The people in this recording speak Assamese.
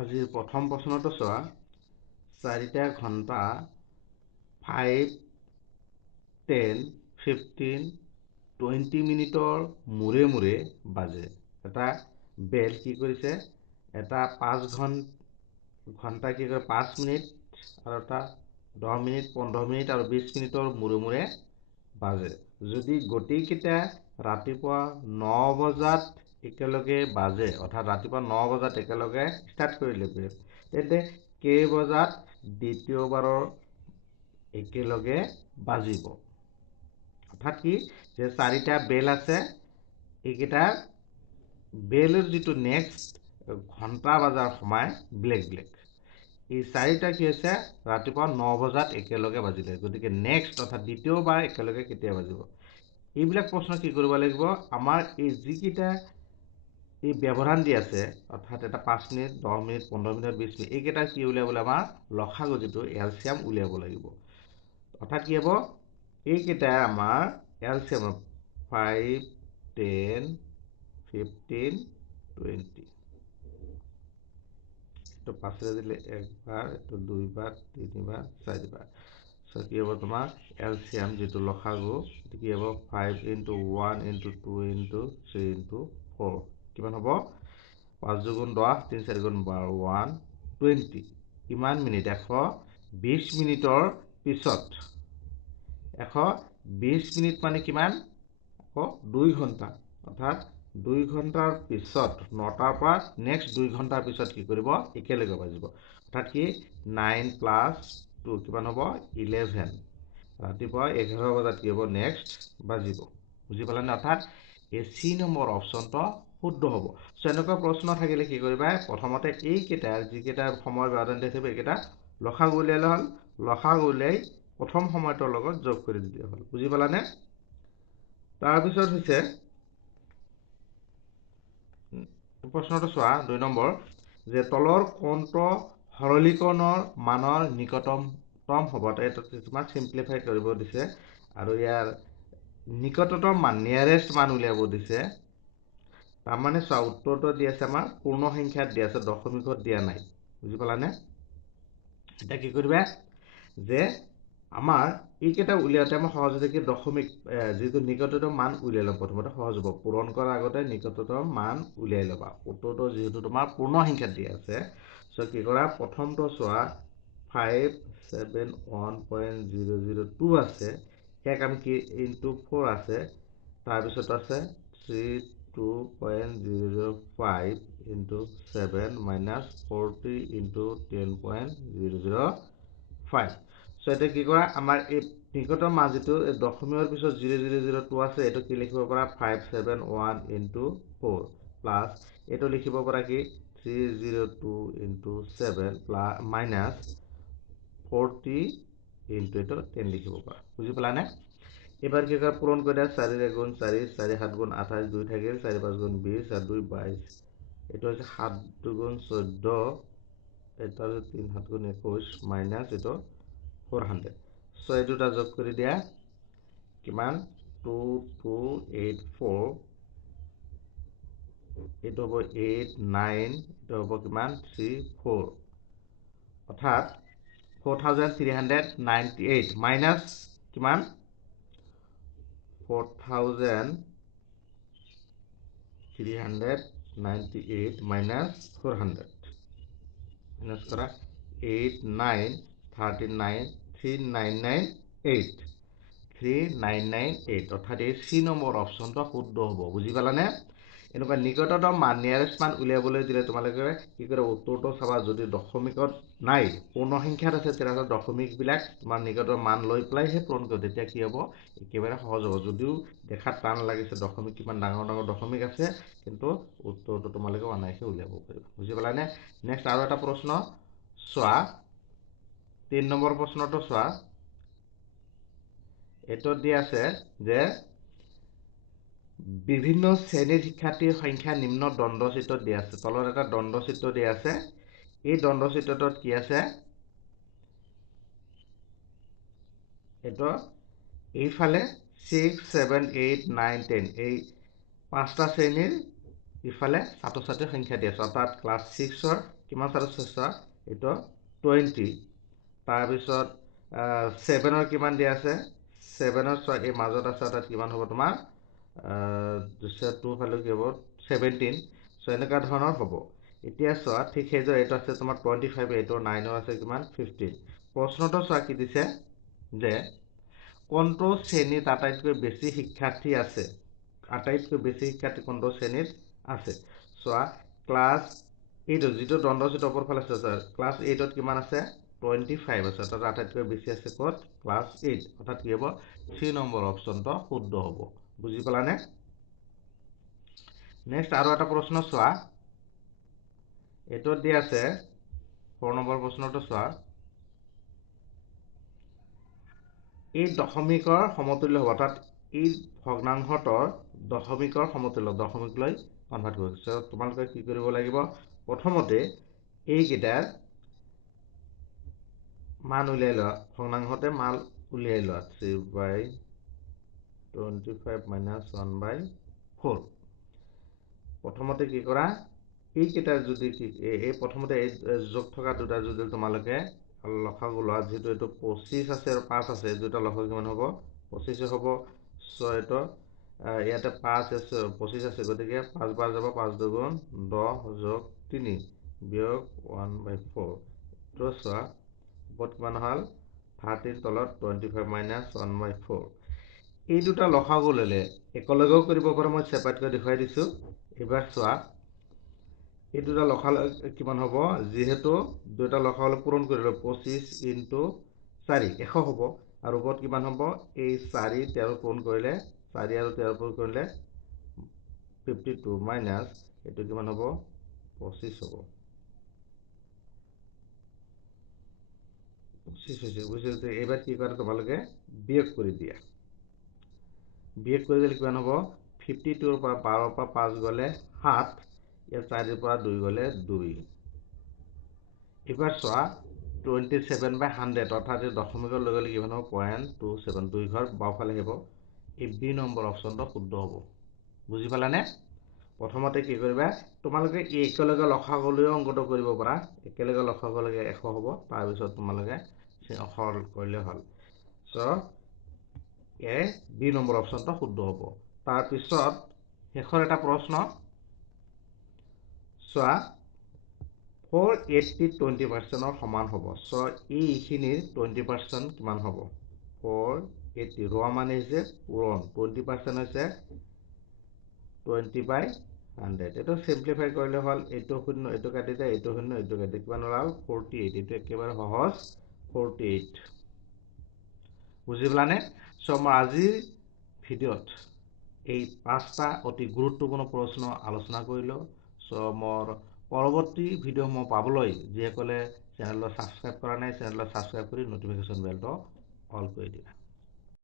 আজিৰ প্ৰথম প্ৰশ্নটো চোৱা 4টা ঘণ্টা 5, 10, 15, 20 মিনিটৰ মূৰে মূৰে বাজে এটা বেল কি কৰিছে এটা 5 ঘণ্টা কি কৰে 5 মিনিট আৰু এটা 10 মিনিট 15 মিনিট আৰু 20 মিনিটৰ মূৰে মূৰে বাজে যদি গতিকেইটা ৰাতিপুৱা 9 বজাত একেলগে বাজে অৰ্থাৎ ৰাতিপুৱা 9 বজাত একেলগে ষ্টাৰ্ট কৰিলে তেন্তে কেই বজাত দ্বিতীয়বাৰৰ একেলগে বাজিব অৰ্থাৎ কি যে 4টা বেল আছে এইকেইটা বেলৰ যিটো নেক্সট ঘণ্টা বজাৰ সময় ব্লেক এই 4টা কি হৈছে ৰাতিপুৱা 9 বজাত একেলগে বাজিলে গতিকে নেক্সট অৰ্থাৎ দ্বিতীয়বাৰ একেলগে কেতিয়া বাজিব এইবিলাক প্ৰশ্ন কি কৰিব লাগিব আমাৰ এই যিকেইটা এই ব্যৱধান দি আছে অৰ্থাৎ এটা 5 মিনিট 10 মিনিট 15 মিনিট 20 মিনিট এইকেইটা কি উলিয়াবলৈ আমাৰ লসাগু যিটো এলচিয়াম উলিয়াব লাগিব অৰ্থাৎ কি হ'ব এইকেইটা আমাৰ এলচিয়াম 5 10 15 20 তো 5 দিলে একবাৰ তো দুইবাৰ তিনিবাৰ চাৰিবাৰ সো কি হ'ব তোমাৰ এলচিয়াম যেটো লসাগু কি হ'ব 5 * 1 * 2 * 3 * 4 কিমান হ'ব 5 * 10 3 4 * 12 120 কিমান মিনিট 120 মিনিটৰ পিছত 120 মিনিট মানে কিমান 2 ঘণ্টা অৰ্থাৎ 2 ঘণ্টাৰ পিছত 9টাৰ পৰা নেক্সট 2 ঘণ্টাৰ পিছত কি কৰিব একেলগে বাজিব অৰ্থাৎ কি 9 + 2 কিমান হ'ব 11 ৰাতিপুৱা 11 বজাত কি হ'ব নেক্সট বাজিব বুজি পালানে অৰ্থাৎ এই সি নম্বৰ অপচনটো শুদ্ধ হ'ব সো এনেকুৱা প্ৰশ্ন থাকিলে কি কৰিবা প্ৰথমতে এইকেইটাৰ যিকেইটা সময় ব্যৱধান দিছে এইকেইটা লসাগু উলিয়ালে হ'ল লসাগু উলিয়াই প্ৰথম সময়টোৰ লগত যোগ কৰি দিলে হ'ল বুজি পালানে তাৰ পিছত হৈছে প্ৰশ্নটো চোৱা 2 নম্বৰ যে তলৰ কোনটো সৰলীকৰণৰ মানৰ নিকটতম হ'ব এটা তোমাৰ সিম্পলিফাই কৰিব দিছে আৰু ইয়াৰ নিকটতম মান নিয়াৰেষ্ট মান উলিয়াব দিছে তাৰ মানে চোৱা উত্তৰটো দি আছে আমাৰ পূৰ্ণ সংখ্যাত দি আছে দশমিকত দিয়া নাই বুজি পালানে এটা কি কৰিবা যে আমাৰ এইকেইটা উলিয়াওতে আমাৰ সহজতে কি দশমিক যেটো নিকটতম মান উলিয়াই লম প্ৰথমতে সহজ হ'ব পূৰণ কৰাৰ আগতে নিকটতম মান উলিয়াই লবা উত্তৰটো যেহেতু তোমাৰ পূৰ্ণ সংখ্যাত দি আছে সো কি কৰা প্ৰথমটো চোৱা 571.002 আছে এক আমি কি ইনটু 4 আছে তাৰ পিছত আছে 32.005 into 7 minus 40 into 10.005 সো এটা কি কৰা আমাৰ এই নিকটতম মান যেটো দশমিকৰ পিছত 0002 আছে এটো কি লিখিব পৰা 571 into 4 plus এটো লিখিব পৰা কি 302 into 7 plus minus 40 into 10 লিখিব পৰা বুজি পালানে এবাৰ কি কৰা পূৰণ কৰি দিয়া 4 * 4 4 7 * 28 2 থাকিল 4 5 * 20 আর 2 22 এটা হচ্ছে 7 2 * 14 এটা হচ্ছে 3 7 * 21 মাইনাস এটা 400 সো এই দুটা যোগ কৰি দিয়া কিমান 2284 এটা হ'ব 89 এটা হ'ব কিমান 34 অর্থাৎ 4398 মাইনাস কিমান 4398 minus 400 minus করা 3998 অর্থাৎ এই সি নম্বৰ অপশনটো শুদ্ধ হ'ব বুজি পালানে এনেকুৱা নিকটতম মান নিয়াৰেষ্ট মান উলিয়াবলৈ দিলে তোমালোকে কি কৰে উত্তৰটো চাবা যদি দশমিকত নাই পূৰ্ণ সংখ্যাত আছে তেতিয়াহ'লে দশমিক বিলাক তোমাৰ নিকটতম মান লৈ পেলাইহে পূৰণ কৰিব তেতিয়া কি হ'ব একেবাৰে সহজ হ'ব যদিও দেখাত টান লাগিছে দশমিক কিমান ডাঙৰ ডাঙৰ দশমিক আছে কিন্তু উত্তৰটো তোমালোকে অনায়াসে উলিয়াব পাৰিবা বুজি পালানে নেক্সট আৰু এটা প্ৰশ্ন চোৱা 3 নম্বৰ প্ৰশ্নটো চোৱা এটো দি আছে যে বিভিন্ন শ্ৰেণীৰ শিক্ষাৰ্থীৰ সংখ্যা নিম্ন দ্বন্দ্বচিত্ৰত দিয়া আছে তলত এটা দ্বন্দ্বচিত্ৰ দিয়া আছে এই দ্বন্দ্বচিত্ৰটোত কি আছে এটো এইফালে 6 7 8 9 10 এই পাঁচটা শ্ৰেণীৰ ইফালে ছাত্ৰ ছাত্ৰীৰ সংখ্যা দি আছোঁ অৰ্থাৎ ক্লাছ 6ৰ কিমান ছাত্ৰ ছাত্ৰী এইটো 20 তাৰপিছত 7ৰ কিমান দিয়া আছে 7ৰ এই মাজত আছে অৰ্থাৎ কিমান হ'ব তোমাৰ 2 ফালে কি হ'ব 17 এনেকুৱা ধৰণৰ হ'ব এতিয়া চোৱা ঠিক সেইদৰে এইটো আছে তোমাৰ 25 এইটো 9ৰ আছে কিমান 15 প্ৰশ্নটো চোৱা কি দিছে যে কোনটো শ্ৰেণীত আটাইতকৈ বেছি শিক্ষাৰ্থী আছে আটাইতকৈ বেছি শিক্ষাৰ্থী কোনটো শ্ৰেণীত আছে চোৱা ক্লাছ 8 যিটো দণ্ডচিত ওপৰ ফালে আছে ক্লাছ 8ত কিমান আছে 25 আছে অৰ্থাৎ আটাইতকৈ বেছি আছে ক'ত ক্লাছ 8 অৰ্থাৎ কি হ'ব 3 নম্বৰ অপচনটো শুদ্ধ হ'ব বুজি পালানে নেক্সট আৰু এটা প্ৰশ্ন চোৱা এইটোত দি আছে 4 নম্বৰ প্ৰশ্নটো চোৱা এই দশমিকৰ সমতুল্য হ'ব অৰ্থাৎ এই ভগ্নাংশটোৰ দশমিকৰ সমতুল্য দশমিকলৈ কনভাৰ্ট কৰিব তোমালোকে কি কৰিব লাগিব প্ৰথমতে এইকেইটাৰ মান উলিয়াই লোৱা ভগ্নাংশতে মান উলিয়াই লোৱা 3/25 - 1/4 প্ৰথমতে কি কৰা এইকেইটাৰ যদি এই প্ৰথমতে এই যোগ থকা দুটা যদি তোমালোকে লসাগু লোৱা যেহেতু এইটো 25 আছে আৰু 5 আছে দুটা লসাগু কিমান হ'ব 25 হ'ব সো এইটো ইয়াতে 5 আছে 25 আছে গতিকে 5 বাৰ যাব 5 দুগুণ 10 যোগ 3 বিয়োগ 1/4 তো চোৱা ওপৰত কিমান হ'ল 30 তলত 25 - 1/4 এই দুটা লসাগু ল'লে একেলগেও কৰিব পাৰো মই সেপাৰেটকৈ দেখুৱাই দিছো এবাৰ চোৱা এই দুটা লসাগু কিমান হ'ব যেহেতু দুটা লসাগু পূৰণ কৰিলে 25 * 4 100 হ'ব আৰু ওপৰত কিমান হ'ব এই 4 13 পূৰণ কৰিলে 4 আৰু 13 পূৰণ কৰিলে 52 মাইনাস এইটো কিমান হ'ব 25 হ'ব 25 হৈছে বুজিছে এবাৰ কি কৰা তোমালোকে বিয়োগ কৰি দিয়া বিয়োগ কৰি দিলে কিমান হ'ব 52 ৰ পৰা 12 ৰ পৰা 5 গ'লে 7 ইয়াৰ 4 ৰ পৰা 2 গ'লে 2 এবাৰ চোৱা 27/100 অৰ্থাৎ দশমিকৰ লগে লগে কিমান হ'ব 0.27 2 ঘৰ বাওঁফালে আহিব এই বি নম্বৰ অপচনটো শুদ্ধ হ'ব বুজি পালানে প্ৰথমতে কি কৰিবা তোমালোকে একেলগে লসাগুলৈও অংকটো কৰিব পাৰা একেলগে লসাগুলৈকে 100 হ'ব তাৰ পিছত তোমালোকে সৰল কৰিলে হ'ল সো এ বি নম্বৰ অপচনটো শুদ্ধ হ'ব তাৰ পিছত শেষৰ এটা প্ৰশ্ন চোৱা 480 20%ৰ সমান হ'ব সো এইখিনিৰ 20% কিমান হ'ব 480 ৰোৱা মানে হৈছে পূৰণ 20% হৈছে 20/100 এইটো সিম্পলিফাই কৰিলে হ'ল এইটো শূন্য এইটো কাটি যায় এইটো শূন্য এইটো কাটি কিমান ওলাল 48 এইটো একেবাৰে সহজ 48 বুজি পালানে সো মই আজিৰ ভিডিঅ'ত এই 5টা অতি গুৰুত্বপূৰ্ণ প্ৰশ্ন আলোচনা কৰিলো সো মোৰ পৰৱৰ্তী ভিডিঅ' মই পাবলৈ যিসকলে চেনেলটো সাবস্ক্ৰাইব কৰা নাই চেনেলটো সাবস্ক্ৰাইব কৰি নটিফিকেশ্যন বেলটো অল কৰি দিবা